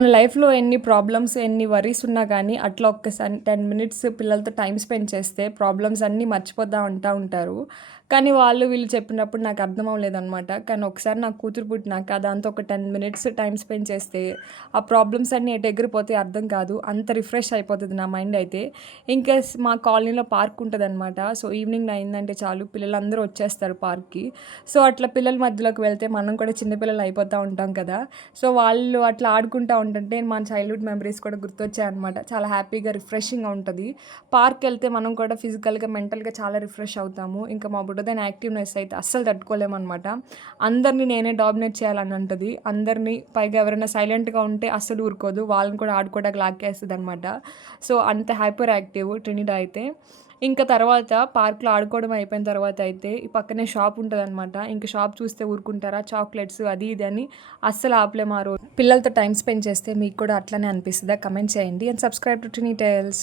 మన లైఫ్‌లో ఎన్ని ప్రాబ్లమ్స్, ఎన్ని వరీస్ ఉన్నా గానీ, అట్లా ఒక్కసారి 10 మినిట్స్ పిల్లలతో టైమ్ స్పెండ్ చేస్తే ప్రాబ్లమ్స్ అన్నీ మర్చిపోతా ఉంటారు. కానీ వాళ్ళు వీళ్ళు చెప్పినప్పుడు నాకు అర్థం అవ్వలేదనమాట. కానీ ఒకసారి నాకు కూతురు పుట్టినాక దాంతో ఒక 10 మినిట్స్ టైమ్ స్పెండ్ చేస్తే, ఆ ప్రాబ్లమ్స్ అన్నీ ఎటు ఎగిరిపోతాయో అర్థం కాదు. అంత రిఫ్రెష్ అయిపోతది నా మైండ్ అయితే. ఇన్‌కేస్ మా కాలనీలో పార్క్ ఉంటదనమాట. సో, ఈవినింగ్ అయిందంటే చాలు పిల్లలందరూ వచ్చేస్తారు పార్క్‌కి. సో, అట్లా పిల్లల మధ్యలోకి వెళ్తే మనం కూడా చిన్న పిల్లలు అయిపోతా ఉంటాం కదా! సో, వాళ్ళు అట్లా ఆడుకుంటా ఉంటుంటే మా చైల్డ్‌హుడ్ మెమరీస్ కూడా గుర్తొచ్చాయన్నమాట. చాలా హ్యాపీగా, రిఫ్రెషింగ్‌గా ఉంటది. పార్క్‌కెళ్తే మనం కూడా ఫిజికల్‌గా, మెంటల్‌గా చాలా రిఫ్రెష్ అవుతాము. ఇంకా మా బుడ్డదాని యాక్టివ్‌నెస్ అయితే అస్సలు తట్టుకోలేమనమాట. అందరిని నేనే డామినేట్ చేయాలని అంటది. అందరిని పైగా ఎవరైనా సైలెంట్‌గా ఉంటే అస్సలు ఊరుకోదు. వాళ్ళని కూడా ఆడుకోవడానికి లాక్కేస్తదనమాట. సో, అంత హైపర్ యాక్టివ్ ట్రినిడా అయితే. ఇంకా తర్వాత పార్క్‌లో ఆడుకోవడం అయిపోయిన తర్వాత అయితే, ఈ పక్కనే షాప్ ఉంటదనమాట. ఇంక షాప్ చూస్తే ఊరుకుంటారా? చాక్లెట్స్ అది ఇది అని అస్సలు ఆపలేము ఆ రోజు. పిల్లలతో టైమ్ స్పెండ్ చేస్తే మీకు కూడా అట్లనే అనిపిస్తదా? కమెంట్ చేయండి. And subscribe to Tiny tiles.